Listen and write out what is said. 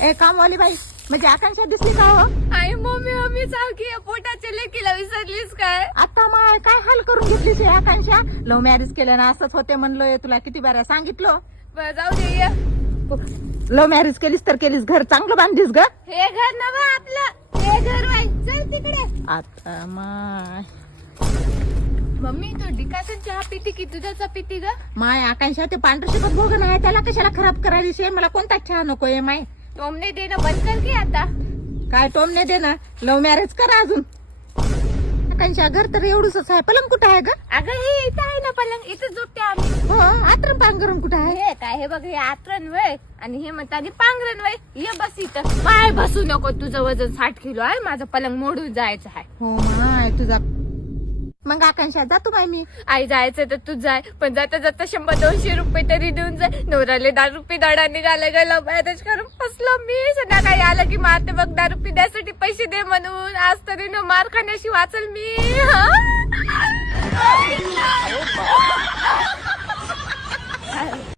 ए कामवाली बाई, म्हणजे आकांक्षा दिसली का हो? आई मम्मी मम्मी सारखी पोटाच्या लेकीला विसरलीस काय? आता माय काय हाल करून घेतलीस हे आकांक्षा? लव्ह मॅरेज केलं ना असंच होते म्हणलोय तुला किती बारा सांगितलं. बरं जाऊ दे ये. लव्ह मॅरेज केलीस तर केलीस, घर चांगलं बांधलीस ग. हे घर नवं आपलं, हे घर वाई चल तिकडे. आता माय मम्मी तो डिकासन चहा पिती की दुधाचा पिती ग? माय आकांक्षा ते पांढरं शिकत बघ ना, त्याला कशाला खराब करायलीस? मला कोणता चहा नकोय माय. टोमने देणं बंद कर की आता. काय टोम नाही दे ना, लव्ह मॅरेज करा अजून. आकांक्षा घर तर एवढंच आहे, पलंग कुठं आहे ग? अगं हे इथं आहे ना पलंग, इथं झोपते आम्ही. हो आतरं पांघरून कुठं आहे? हे काय हे बघ, हे आतरण वय आणि हे म्हणतात पांघरण वय. ये बस इथं. माय बसू नको, तुझं वजन 60 किलो आहे, माझं पलंग मोडून जायचं आहे. हो माय तुझा. मग आकांक्षा जातो बाई मी. आई जायचं तर तू जाय, पण जाता जाता 100-200 रुपये तरी देऊन जाय. नवराले 10 रुपये दाडा निघाला गेला, मॅरेज करून फसलो मी. संध्याकाळी आलं की मारते बघ 10 रुपये द्यासाठी पैसे दे म्हणून. आज तरी न मार खाण्याशी वाचल मी.